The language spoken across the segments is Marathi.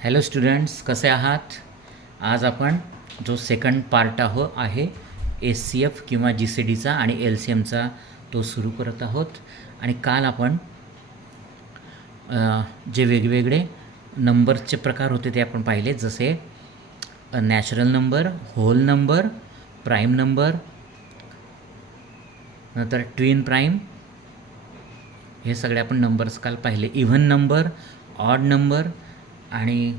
हॅलो स्टुडंट्स, कसे आहात? आज आपण जो सेकंड पार्ट आहे एस-सी-एफ किंवा जी-सी-डीचा आणि एल-सी-एमचा तो सुरू करत आहोत. आणि काल आपण जे वेगवेगळे नंबर्सचे प्रकार होते ते आपण पाहिले, जसे natural number, whole number, prime number, नंतर ट्विन प्राईम, हे सगळे आपण नंबर्स काल पाहिले. Even number, odd number. आणि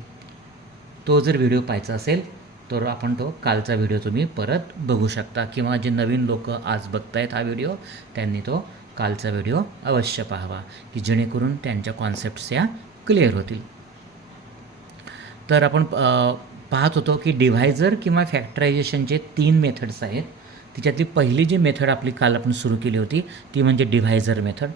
तो जर व्हिडिओ पाहायचा असेल तर आपण तो कालचा व्हिडिओ तुम्ही परत बघू शकता, किंवा जे नवीन लोक आज बघतायत हा व्हिडिओ त्यांनी तो कालचा व्हिडिओ अवश्य पाहावा, की जेणेकरून त्यांच्या कॉन्सेप्ट्स या क्लिअर होतील. तर आपण पाहत होतो की डिव्हायझर किंवा फॅक्टरायझेशनचे 3 मेथड्स आहेत. तिच्यातली पहिली जी मेथड आपली काल आपण सुरू केली होती ती म्हणजे डिव्हायझर मेथड.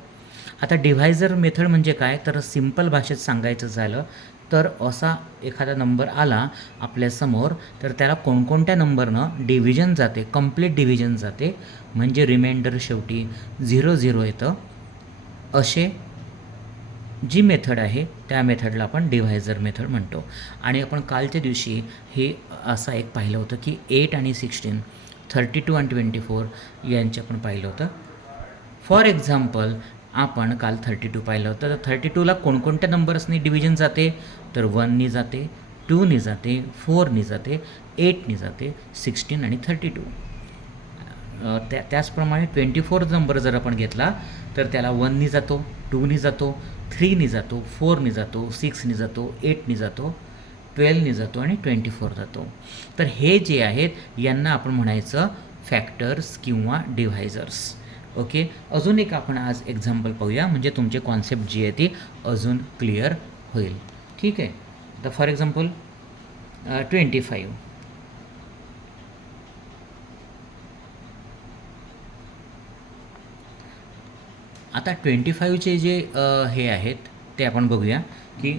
आता डिव्हायझर मेथड म्हणजे काय, तर सिंपल भाषेत सांगायचं झालं तर असा एखादा नंबर आला आपल्यासमोर, तर त्याला कोणकोणत्या नंबरनं डिव्हिजन जाते, कंप्लीट डिव्हिजन जाते, म्हणजे रिमाइंडर शेवटी 0-0 येतं. असे जी मेथड आहे त्या मेथडला आपण डिव्हायझर मेथड म्हणतो. आणि आपण कालच्या दिवशी हे असं एक पाहिलं होतं की 8 आणि 16, 32 आणि 24 यांचे आपण पाहिलं होतं. फॉर एक्झाम्पल आपण काल 32 पाहिलं होतं. तर 32ला कोणकोणत्या नंबर्सनी डिव्हिजन जाते, तर 1नी जाते, 2नी जाते, 4नी जाते, 8नी जाते, 16 आणि 32. त्याचप्रमाणे 24 नंबर जर आपण घेतला तर त्याला 1नी जातो, 2नी जातो, 3नी जातो, 4नी जातो, 6नी जातो, 8नी जातो, 12नी जातो आणि 24 जातो. तर हे जे आहेत यांना आपण म्हणायचं फॅक्टर्स किंवा डिव्हायझर्स. ओके, अजून एक आपण आज एक्झाम्पल पाहूया, म्हणजे तुमचे कॉन्सेप्ट जी आहे ती अजून क्लिअर होईल. ठीक आहे. तर फॉर एक्झाम्पल 25. आता 25चे जे हे आहेत ते आपण बघूया की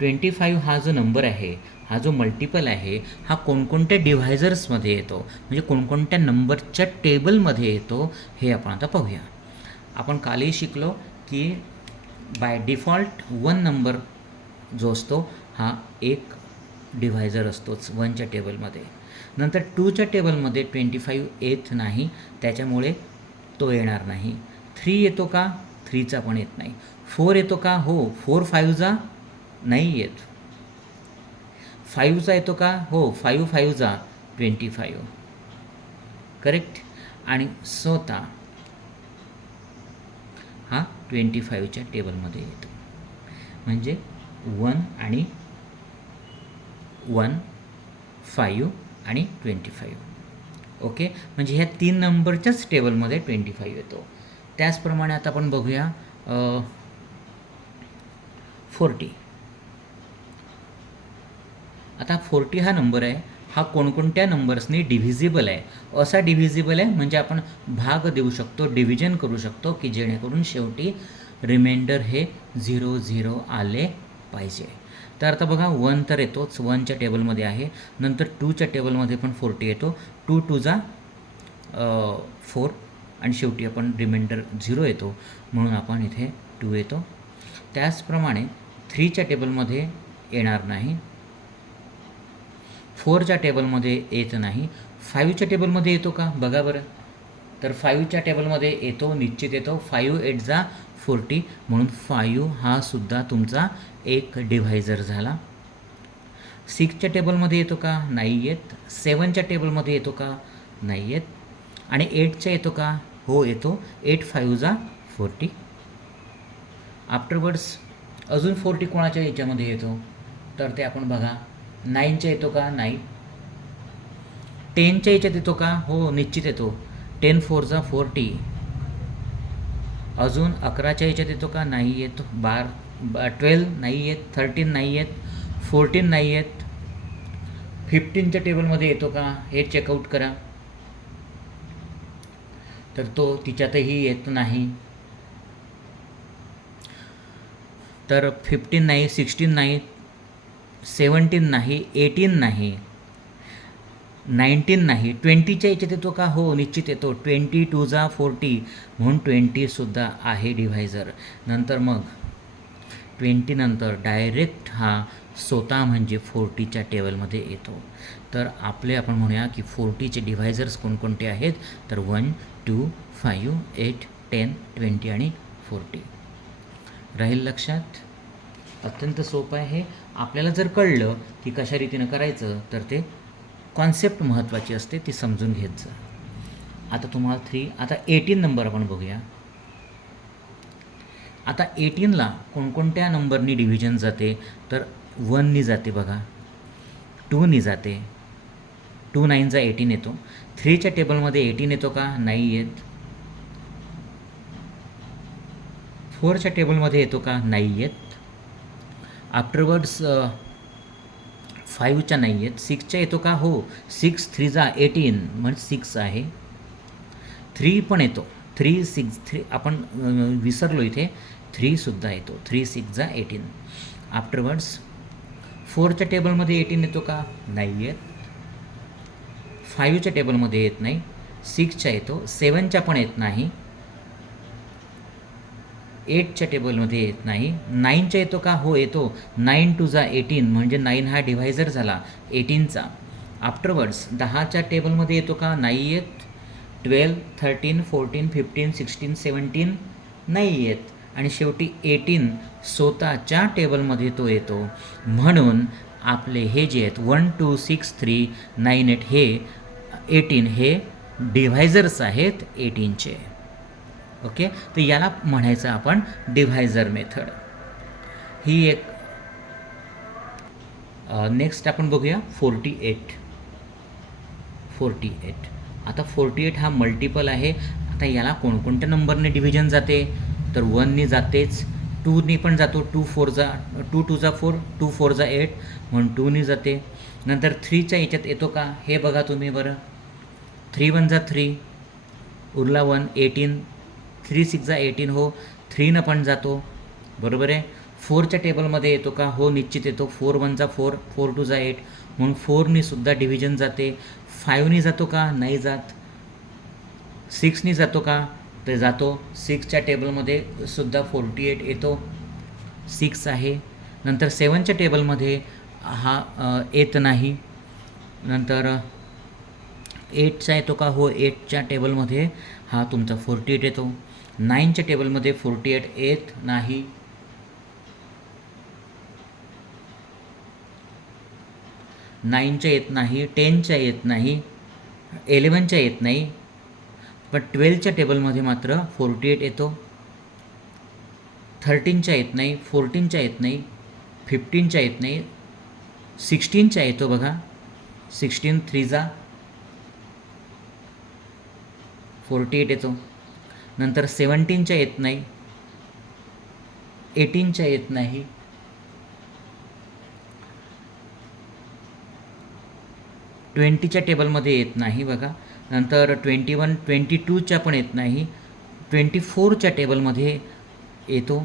25 हा जो नंबर आहे, हा जो मल्टिपल आहे, हा कोणकोणत्या डिव्हायझर्समध्ये येतो, म्हणजे कोणकोणत्या नंबरच्या टेबलमध्ये येतो, हे आपण आता पाहूया. आपण कालही शिकलो की बाय डिफॉल्ट 1 नंबर जो असतो हा एक डिव्हायझर असतोच 1च्या टेबलमध्ये. नंतर 2च्या टेबलमध्ये 25 येत नाही, त्याच्यामुळे तो येणार नाही. 3 येतो का, 3चा पण येत नाही. 4 येतो का, हो, 4 5जा नाही येत. 5चा येतो का, हो, 5 5जा 25. करेक्ट. आणि स्वतः हा 25च्या टेबलमध्ये येतो, म्हणजे 1 आणि 1, 5 आणि 25. ओके, म्हणजे ह्या 3 नंबरच्याच टेबलमध्ये 25 येतो. त्याचप्रमाणे आता आपण बघूया 40. आता 40 हा नंबर आहे, हा कोणकोणत्या नंबर्सनी डिव्हिजिबल आहे. असा डिव्हिजिबल आहे म्हणजे आपण भाग देऊ शकतो, डिव्हिजन करू शकतो, की जेणेकरून शेवटी रिमाइंडर हे 0-0 आले पाहिजे. तर आता बघा 1 तर येतोच, 1च्या टेबलमध्ये आहे. नंतर 2च्या टेबलमध्ये पण 40 येतो, 2 2जा 4, आणि शेवटी आपण रिमाइंडर 0 येतो, म्हणून आपण इथे 2 येतो. त्याचप्रमाणे 3च्या टेबलमध्ये येणार नाही, 4च्या टेबलमध्ये येत नाही. 5च्या टेबलमध्ये येतो का, बघा बरं. तर 5च्या टेबलमध्ये येतो, निश्चित येतो. 5 8जा 40, म्हणून 5 हा सुद्धा तुमचा एक डिव्हायझर झाला. 6च्या टेबलमध्ये येतो का, नाही येत. 7च्या टेबलमध्ये येतो का, नाही येत. आणि 8च्या येतो का, हो येतो. 8 5जा 40. आफ्टरवर्ड्स अजून 40 कोणाच्या याच्यामध्ये येतो, तर ते आपण बघा. 9च्या येतो का, नाही. 10च्या याच्यात येतो का, हो निश्चित येतो. 10 4जा 40. अजून 11च्या याच्यात येतो का, नाही येतो. 12 नाही येत. 13 नाही येत. 14 नाही येत. 15च्या टेबलमध्ये येतो का, हे चेकआउट करा. तर तो तिच्यातही येत नाही. तर 15 नाही, 16 नाही, 17 नाही, 18 नाही, 19 नाही. 20च्या याच्यात येतो का, हो निश्चित येतो. 20 2जा 40, म्हणून 20सुद्धा आहे डिव्हायझर. नंतर मग 20 नंतर डायरेक्ट हा स्वतः म्हणजे 40च्या टेबलमध्ये येतो. तर आपले आपण म्हणूया की 40चे डिव्हायझर्स कोणकोणते आहेत, तर 1, 2, 5, 8, 10, 20 आणि 40. राहील लक्षात? अत्यंत सोपं आहे. आपल्याला जर कळलं की कशा रीतीनं करायचं तर ते कॉन्सेप्ट महत्त्वाची असते, ती समजून घेत जा. आता तुम्हाला आता 18 नंबर आपण बघूया. आता 18ला कोणकोणत्या नंबरनी डिव्हिजन जाते, तर 1नी जाते बघा, 2नी जाते, 2 9 18 येतो. 3च्या टेबलमध्ये 18 येतो का, नाही येत. 4च्या टेबलमध्ये येतो का, नाही येत. आफ्टरवर्ड्स 5च्या नाही येत. 6च्या येतो का, हो. 6 3 18 म्हणजे 6 आहे. 3 पण येतो. 3 6 3 आपण विसरलो इथे, 3सुद्धा येतो. 3 6 18. आफ्टरवर्ड्स 4च्या टेबलमध्ये 18 येतो का, नाही येत. 5च्या टेबलमध्ये येत नाही. 6च्या येतो. 7च्या पण येत नाही. 8च्या टेबलमध्ये येत नाही. 9च्या येतो का, हो येतो. 9 2 18 म्हणजे 9 हा डिव्हायझर झाला 18चा. आफ्टरवर्ड्स 10च्या टेबलमध्ये येतो का, नाही येत. 12 13 14 15 16 17 नाही येत. आणि शेवटी 18 स्वतःच्या टेबलमध्ये तो येतो. म्हणून आपले हे जे आहेत 1 2 6 3 9 8 हे 18 हे डिव्हायझर्स आहेत 18चे. ओके, तर याला म्हणायचं आपण डिव्हायझर मेथड. ही एक. नेक्स्ट आपण बघूया 48. आता 48 हा मल्टिपल आहे. आता याला कोणकोणत्या नंबरने डिव्हिजन जाते, तर 1नी जातेच, 2नी पण जातो. 2 4 2 2 4 2 4 8 म्हणून 2नी जाते. नंतर 3च्या याच्यात येतो का, हे बघा तुम्ही बरं. 3 1 3 उरला 1 18. 3 6 18 हो. 3नं पण जातो, बरोबर आहे. 4च्या टेबलमध्ये येतो का, हो निश्चित येतो. 4 1 4 4 2 8 म्हणून 4नी सुद्धा डिव्हिजन जाते. 5नी जातो का, नाही जात. 6नी जातो का, तर जातो. 6च्या टेबलमध्ये सुद्धा 48 येतो, 6 आहे. नंतर 7च्या टेबलमध्ये हा येत नाही. नंतर 8चा येतो का, हो 8च्या टेबलमध्ये हा तुमचा 48 येतो. 9च्या टेबलमध्ये 48 येत नाही. 9च्या येत नाही. 10च्या येत नाही. 11च्या येत नाही. पण 12च्या टेबलमध्ये मात्र 48 येतो. 13च्या येत नाही. 14च्या येत नाही. 15च्या येत नाही. 16च्या येतो बघा. 16 3 48 येतो. नंतर 17च्या येत नाही. 18च्या येत नाही. 20च्या टेबलमध्ये येत नाही बघा. नंतर 21 22च्या पण येत नाही. 24च्या टेबलमध्ये येतो.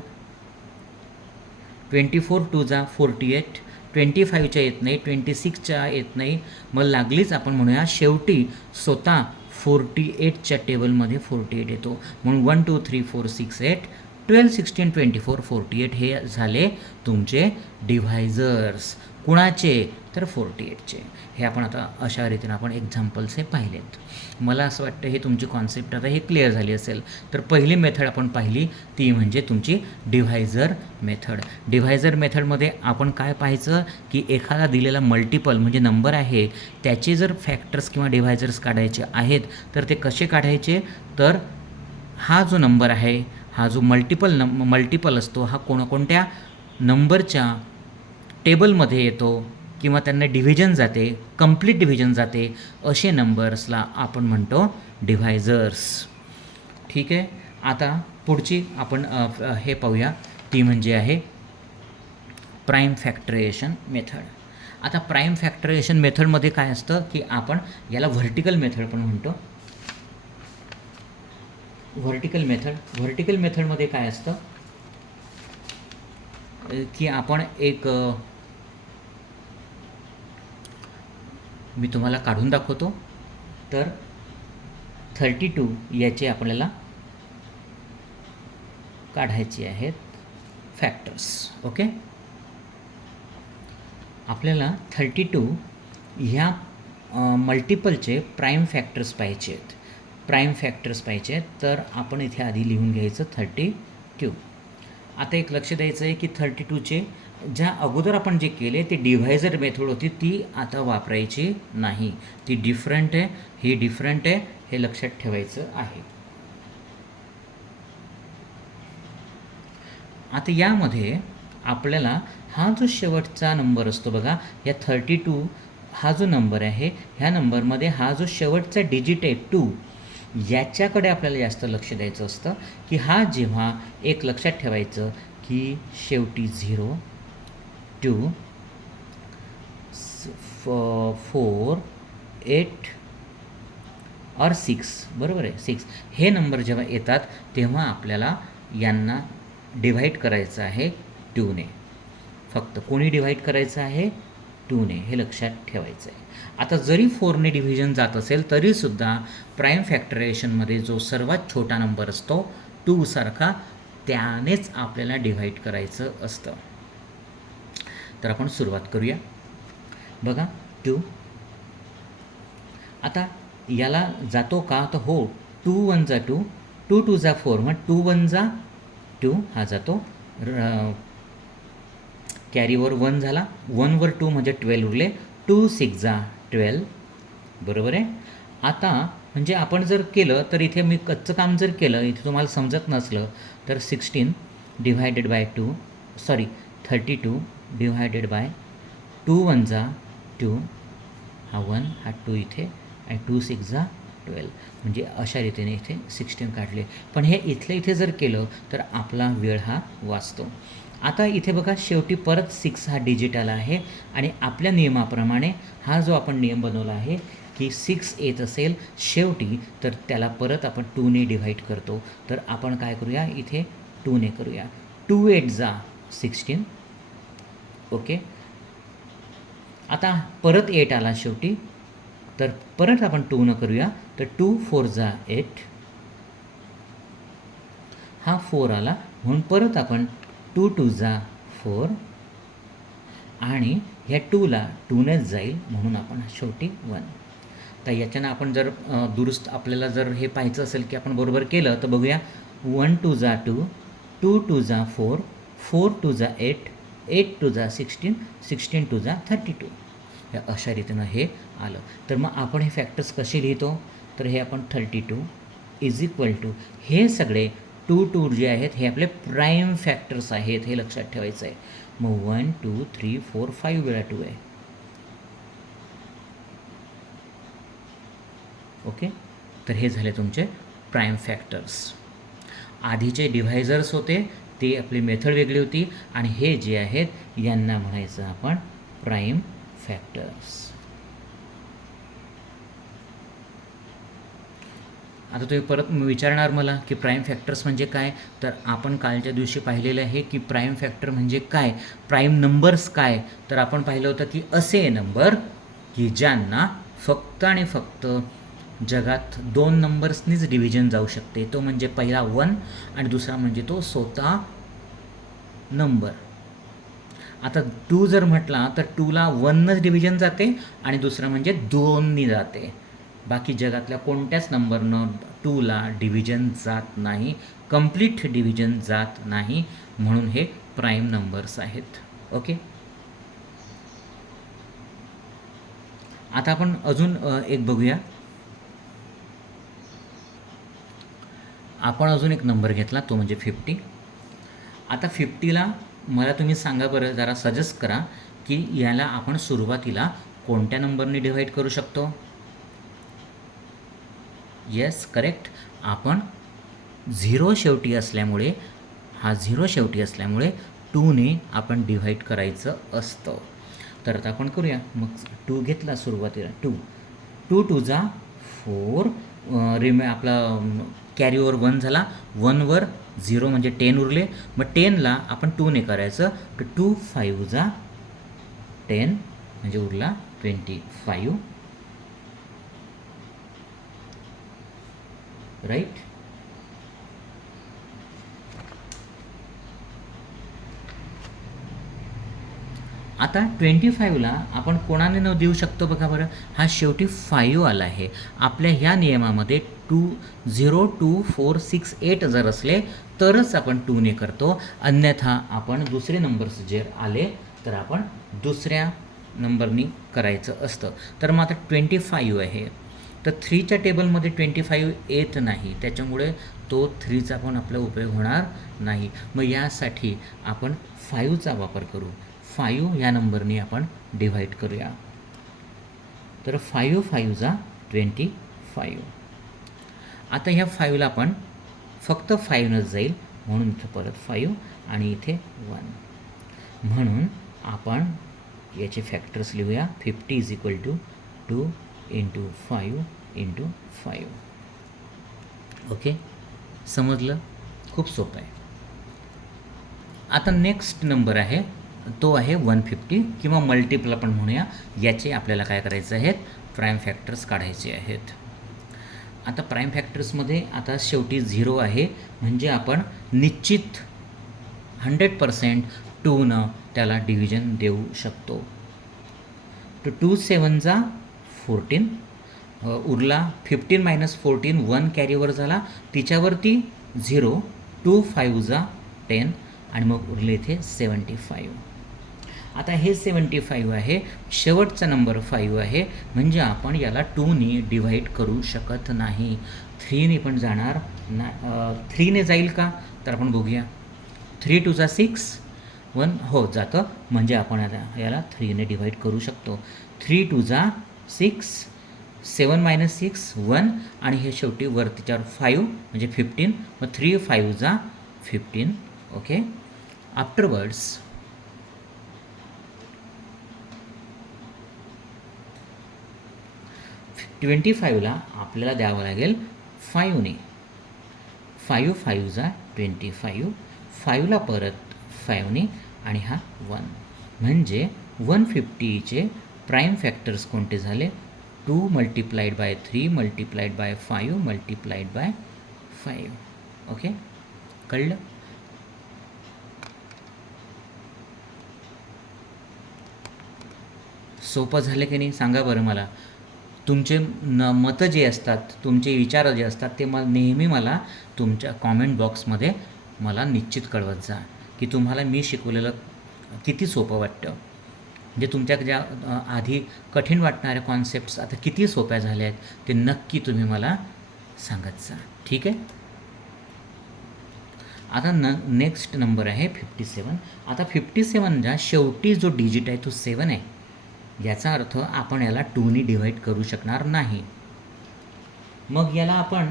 24 2 48. 25च्या येत नाही. 26च्या येत नाही. मग लागलीच आपण म्हणूया शेवटी स्वतः 48च्या टेबलमध्ये 48 येतो. म्हणून 1 2 3 4 6 8 12 16 24 48 हे झाले तुमचे डिव्हायझर्स. कुणाचे, तर 48चे. हे आपण आता अशा रीतीनं आपण एक्झाम्पल्स हे पाहिलेत. मला असं वाटतं हे तुमची कॉन्सेप्ट आता हे क्लिअर झाली असेल. तर पहिली मेथड आपण पाहिली ती म्हणजे तुमची डिव्हायझर मेथड. डिव्हायझर मेथडमध्ये आपण काय पाहायचं की एखादा दिलेला मल्टिपल म्हणजे नंबर आहे त्याचे जर फॅक्टर्स किंवा डिव्हायझर्स काढायचे आहेत तर ते कसे काढायचे, तर हा जो नंबर आहे हा जो मल्टिपल असतो हा कोणकोणत्या नंबरच्या टेबलमध्ये येतो किंवा त्यांना डिव्हिजन जाते, कंप्लीट डिव्हिजन जाते, असे नंबर्सला आपण म्हणतो डिव्हायझर्स. ठीक आहे. आता पुढची आपण हे पाहूया, ती म्हणजे आहे प्राईम फॅक्टरायझेशन मेथड. आता प्राईम फॅक्टरायझेशन मेथडमध्ये काय असतं की आपण याला व्हर्टिकल मेथड पण म्हणतो. व्हर्टिकल मेथडमध्ये काय असतं की आपण एक मी तुम्हाला काढून दाखवतो. तर 32 याचे आपल्याला काढायचे आहेत फॅक्टर्स. ओके, आपल्याला 32 ह्या मल्टिपलचे प्राईम फॅक्टर्स पाहिजे आहेत. प्राईम फॅक्टर्स पाहिजे आहेत, तर आपण इथे आधी लिहून घ्यायचं 32. आता एक लक्ष द्यायचं आहे की 32चे ज्या अगोदर आपण जे केले ते डिव्हायझर मेथड होती, ती आता वापरायची नाही. ती डिफरंट आहे, ही डिफरंट आहे, हे लक्षात ठेवायचं आहे. आता यामध्ये आपल्याला हा जो शेवटचा नंबर असतो बघा, या 32 हा जो नंबर आहे, ह्या नंबरमध्ये हा जो शेवटचा डिजिट आहे 2, याच्याकडे आपल्याला जास्त लक्ष द्यायचं असतं. की हा जेव्हा एक लक्षात ठेवायचं की शेवटी 0 2 4 8 और 6, बरोबर आहे, 6 हे नंबर जेव्हा येतात तेव्हा आपल्याला यांना डिव्हाइड करायचं आहे 2ने. फक्त कोणी डिव्हाइड करायचं आहे? 2ने, हे लक्षात ठेवायचं आहे. आता जरी 4ने डिव्हिजन जात असेल तरीसुद्धा प्राईम फॅक्टरायझेशनमध्ये जो सर्वात छोटा नंबर असतो 2 सारखा, त्यानेच आपल्याला डिव्हाइड करायचं असतं. तर आपण सुरुवात करूया. बघा 2, आता याला जातो का? तर हो, 2 1 जा 2, 2 2 जा 4, मग 2 1 जा 2 हा जातो, कॅरीवर 1 झाला, 1 वर 2 म्हणजे 12 उरले, 2 6 जा 12, बरोबर आहे. आता म्हणजे आपण जर केलं तर इथे मी कच्चं काम जर केलं, इथे तुम्हाला समजत नसलं तर 16 divided by 2, sorry 32 divided by 2 1 जा 2, हा 1 हा 2 इथे, आणि 2 6 जा 12, म्हणजे अशा रीतीने इथे 16 काढले. पण हे इथल्या इथे जर केलं तर आपला वेळ हा वाचतो. आता इथे बघा शेवटी परत 6 हा डिजिट आला आहे, आणि आपल्या नियमाप्रमाणे हा जो आपण नियम बनवला आहे की 6 येत असेल शेवटी तर त्याला परत आपण 2ने डिव्हाइड करतो. तर आपण काय करूया, इथे 2ने करूया. 2 8 जा 16, ओके. आता परत 8 आला शेवटी, तर परत आपण 2 करूया. तर 2 4 जा 8, हा 4 आला म्हणून परत आपण 2 2 जा 4, आणि ह्या 2ला 2नेच जाईल म्हणून आपण शेवटी 1. तर याच्यानं आपण जर दुरुस्त आपल्याला जर हे पाहायचं असेल की आपण बरोबर केलं तर बघूया. 1 2 जा 2, 2 2 जा 4, 4 2 जा 8, 8 2 जा 16, 16 2 जा 32. या अशा रीतीनं हे आलं. तर मग आपण हे फॅक्टर्स कसे लिहितो? तर हे आपण 32 इज इक्वल टू, हे सगळे 2 2 जे आहेत हे आपले प्राईम फॅक्टर्स आहेत, हे लक्षात ठेवायचं आहे. मग 1 2 3 4 5 वेळा 2 आहे, ओके. तर हे झाले तुमचे प्राईम फॅक्टर्स. आधीचे डिव्हायझर्स होते ते आपली मेथड वेगळी होती, आणि हे जे आहेत यांना म्हणायचं आपण प्राईम फॅक्टर्स. आता तुम्ही परत विचारणार मला की प्राईम फॅक्टर्स म्हणजे काय? तर आपण कालच्या दिवशी पाहिलेलं आहे की प्राईम फॅक्टर म्हणजे काय, प्राईम नंबर्स काय. तर आपण पाहिलं होतं की असे नंबर की ज्यांना फक्त आणि फक्त जगात 2 नंबर्सनीच डिव्हिजन जाऊ शकते. तो म्हणजे पहिला 1 आणि दुसरा म्हणजे तो स्वतः नंबर. आता 2 जर म्हटला तर 2ला 1नच डिव्हिजन जाते, आणि दुसरं म्हणजे 2नी जाते. बाकी जगातल्या कोणत्याच नंबरनं 2ला डिव्हिजन जात नाही, कंप्लीट डिव्हिजन जात नाही, म्हणून हे प्राईम नंबर्स आहेत, ओके. आता आपण अजून एक बघूया. आपण अजून एक नंबर घेतला, तो म्हणजे 50. आता 50ला मला तुम्ही सांगा बरं, जरा सजेस्ट करा की याला आपण सुरुवातीला कोणत्या नंबरने डिव्हाइड करू शकतो? Yes, correct. आपण 0 शेवटी असल्यामुळे, हा 0 शेवटी असल्यामुळे 2ने आपण डिव्हाइड करायचं असतं. तर आता आपण करूया. मग 2 घेतला सुरुवातीला, 2 2 2 जा 4, आपला कॅरीवर 1 झाला, 1वर 0 म्हणजे 10 उरले. मग 10ला आपण 2ने करायचं, तर 2 5 जा 10 म्हणजे उरला 25, राईट. आता 25ला आपण कोणाने न देऊ शकतो बघा बरं, हा शेवटी 5 आला आहे. आपल्या ह्या नियमामध्ये 0 2 4 6 8 जर असले तरच आपण 2ने करतो, अन्यथा आपण दुसरे नंबर्स जे आले तर आपण दुसऱ्या नंबरनी करायचं असतं. तर मग आता 25 आहे, तर 3च्या टेबलमध्ये 25 येत नाही, त्याच्यामुळे तो 3चा पण आपला उपयोग होणार नाही. मग यासाठी आपण 5चा वापर करू. 5 या नंबरने आपण डिव्हाइड करूया. तर 5 5 जा 25. आता ह्या 5ला आपण फक्त 5नच जाईल, म्हणून इथं परत 5 आणि इथे 1. म्हणून आपण याचे फॅक्टर्स लिहूया. 50 = 2 × 5 × 5. ओके, समजलं? खूप सोपं आहे. आता नेक्स्ट नंबर आहे, तो आहे 150 किंवा मल्टिपल आपण म्हणूया. याचे आपल्याला काय करायचे आहेत, प्राईम फॅक्टर्स काढायचे आहेत. आता प्राईम फॅक्टर्समध्ये आता शेवटी 0 आहे, म्हणजे आपण निश्चित 100% 2न त्याला डिव्हिजन देऊ शकतो. तर 2 7 जा 14, उरला 15 - 14 1 कॅरीवर झाला, तिच्यावरती 0, 2 5 जा 10 आणि मग उरले इथे 75. आता हे 75 आहे, शेवटचा नंबर 5 आहे, म्हणजे आपण याला 2ने डिव्हाइड करू शकत नाही. 3ने पण जाणार ना. 3ने जाईल का, तर आपण बघूया. 3 2 जा 6, 1 हो जातं, म्हणजे आपण आता याला 3ने डिव्हाइड करू शकतो. 3 2 जा 6, 7 - 6 1 आणि हे शेवटी वरतीच्यावर 5 म्हणजे 15. मग 3 5 जा 15. ओके, आफ्टरवर्ड्स 25ला आपल्याला द्यावं लागेल 5ने. 5 5 जा 25, 5ला परत 5ने आणि हा 1. म्हणजे 150चे प्राईम फॅक्टर्स कोणते झाले, 2 × 3 × 5 × 5. ओके, कळलं? सोपं झालं की नाही, सांगा बरं मला. तुमचे मतं जे असतात, तुमचे विचार जे असतात, ते नेहमी मला तुमच्या कॉमेंट बॉक्समध्ये मला निश्चित कळवत जा की तुम्हाला मी शिकवलेलं किती सोपं वाटतं. म्हणजे तुमच्या ज्या आधी कठीण वाटणाऱ्या कॉन्सेप्ट्स आता किती सोप्या झाल्या आहेत, ते नक्की तुम्ही मला सांगत जा. ठीक आहे. आता नेक्स्ट नंबर आहे 57. आता 57च्या शेवटी जो डिजिट आहे तो 7 आहे. याचा अर्थ आपण याला 2ने डिव्हाइड करू शकणार नाही. मग याला आपण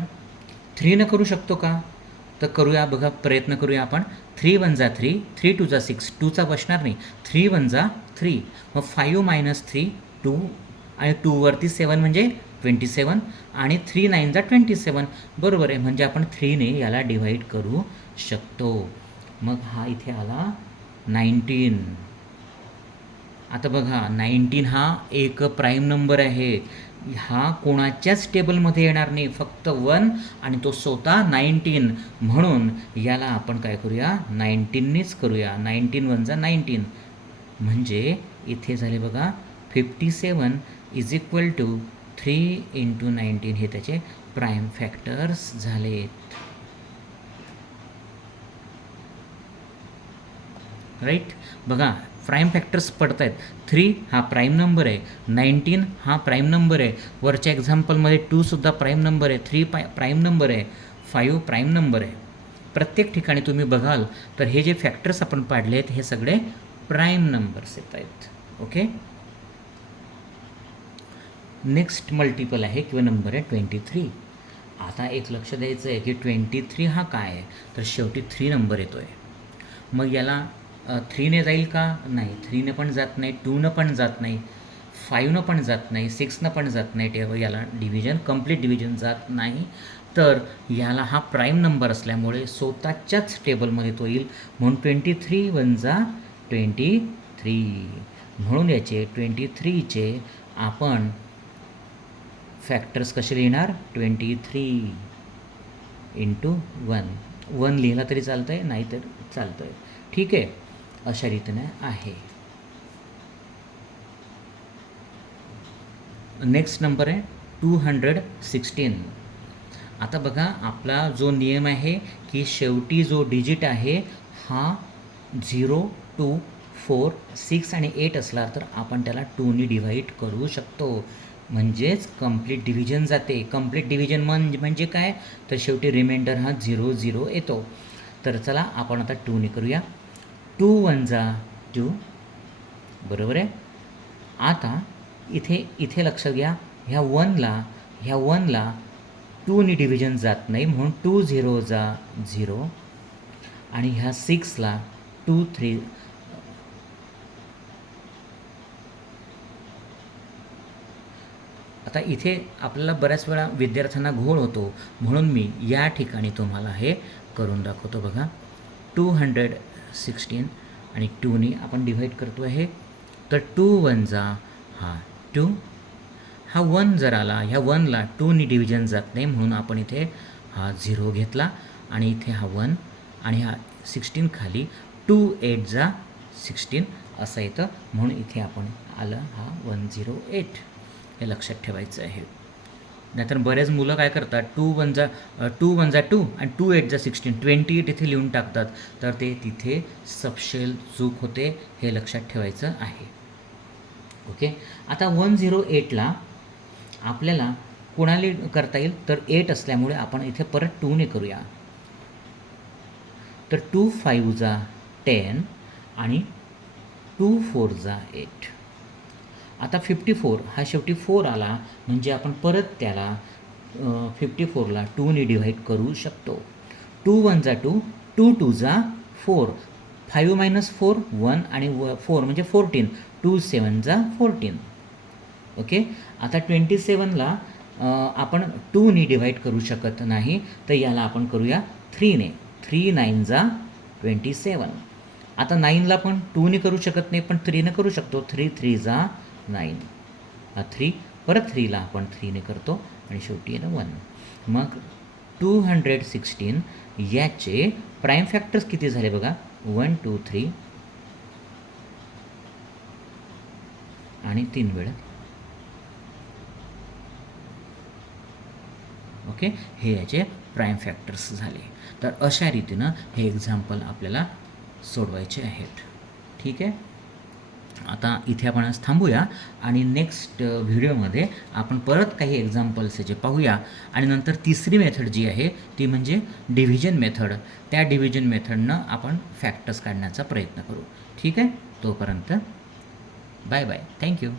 3ने करू शकतो का, तर करूया बघा, प्रयत्न करूया आपण. 3 1 जा 3, 3 2 जा 6, 2चा बसणार नाही, 3 1 जा 3. मग 5 - 3 2 आणि 2 वरती 7 म्हणजे 27 आणि 3 9 जा 27. बरोबर आहे, म्हणजे आपण 3ने याला डिव्हाइड करू शकतो. मग हा इथे आला 19. आता बघा 19 हा एक प्राईम नंबर आहे. हा कोणाच्याच टेबलमध्ये येणार नाही, फक्त 1 आणि तो स्वतः 19. म्हणून याला आपण काय करूया, 19नेच करूया. 19 1 जा 19. म्हणजे इथे झाले बघा 57 = 3 × 19. हे त्याचे प्राईम फॅक्टर्स झालेत. राईट, बघा प्राईम फॅक्टर्स पडत आहेत. 3 हा प्राईम नंबर आहे, 19 हा प्राईम नंबर आहे, वरच्या एक्झाम्पलमध्ये 2सुद्धा प्राईम नंबर आहे, 3 प्राईम नंबर आहे, 5 प्राईम नंबर आहे. प्रत्येक ठिकाणी तुम्ही बघाल तर हे जे फॅक्टर्स आपण पाडले आहेत हे सगळे प्राईम नंबर्स येत आहेत. ओके, नेक्स्ट मल्टिपल आहे किंवा नंबर आहे 23. आता एक लक्ष द्यायचं आहे की 23 हा काय आहे, तर शेवटी 3 नंबर येतो आहे. मग याला 3ने जाईल का, नाही, 3ने पण जात नाही, 2न पण जात नाही, 5न पण जात नाही, 6न पण जात नाही. याला डिव्हिजन, कंप्लीट डिव्हिजन जात नाही. तर याला हा प्राईम नंबर असल्यामुळे स्वतःच्याच टेबलमध्ये तो येईल. म्हणून 23 1 जा 23. म्हणून याचे 23चे आपण फॅक्टर्स कसे लिहिणार, 23 × 1. 1 लिहिला तरी चालतं आहे, नाही तर चालतं आहे. ठीक आहे, अशा रीतीने आहे. नेक्स्ट नंबर आहे 216. आता बघा आपला जो नियम आहे की शेवटी जो डिजिट आहे हा 0, 2, 4, 6 आणि 8 असला तर आपण त्याला 2ने डिव्हाइड करू शकतो. म्हणजेच कंप्लीट डिव्हिजन जाते. कंप्लीट डिव्हिजन म्हणजे काय, तर शेवटी रिमाइंडर हा 0, 0 येतो. तर चला आपण आता 2ने करूया. 2 1 जा 2, बरोबर आहे. आता इथे लक्ष घ्या, ह्या 1ला 2ने डिव्हिजन जात नाही, म्हणून 2 0 जा 0. आणि ह्या 6ला 2 3. आता इथे आपल्याला बऱ्याच वेळा विद्यार्थ्यांना घोळ होतो, म्हणून मी या ठिकाणी तुम्हाला हे करून दाखवतो. बघा 216 आणि 2ने आपण डिव्हाइड करतो आहे. तर 2 1 जा हा 2. हा 1 जर आला, ह्या 1ला 2ने डिव्हिजन जात नाही, म्हणून आपण इथे हा 0 घेतला आणि इथे हा 1 आणि हा 16 खाली 2 8 जा 16 असं येतं, म्हणून इथे आपण आलं हा 108. हे लक्षात ठेवायचं आहे. नाहीतर बरेच मुलं काय करतात, 2 1 जा 2 आणि 2 8 जा 16 28 इथे लिहून टाकतात. तर ते तिथे सबशेल चूक होते, हे लक्षात ठेवायचं आहे. ओके. आता 108ला आपल्याला कोणाला करता येईल, तर 8 असल्यामुळे आपण इथे परत 2ने करूया. तर 2 5 जा 10 आणि 2 4 जा 8. आता 54 हा शेवटी 4 आला, म्हणजे आपण परत त्याला 54ला 2ने डिव्हाइड करू शकतो. 2 1 जा 2, 2 2 जा 4, 5 - 4 1 आणि 4 म्हणजे 14, 2 7 जा 14. ओके. आता 27ला आपण 2ने डिव्हाइड करू शकत नाही, तर याला आपण करूया 3ने. 3 9 जा 27. आता 9ला पण 2ने करू शकत नाही, पण 3ने करू शकतो. 3 3 जा 9. 3 परत 3ला आपण 3ने करतो आणि शेवटी येणं 1. मग 216 याचे प्राईम फॅक्टर्स किती झाले बघा, 1 2 3 आणि 3 वेळा. ओके. हे याचे प्राईम फॅक्टर्स झाले. तर अशा रीतीनं हे एक्झाम्पल आपल्याला सोडवायचे आहेत. ठीक आहे. आता इथे आपण आज थांबूया आणि नेक्स्ट व्हिडिओमध्ये आपण परत काही एक्झाम्पल्स याचे पाहूया आणि नंतर तिसरी मेथड जी आहे ती म्हणजे डिव्हिजन मेथड. त्या डिव्हिजन मेथडनं आपण फॅक्टर्स काढण्याचा प्रयत्न करू. ठीक आहे. तोपर्यंत बाय बाय. थँक्यू.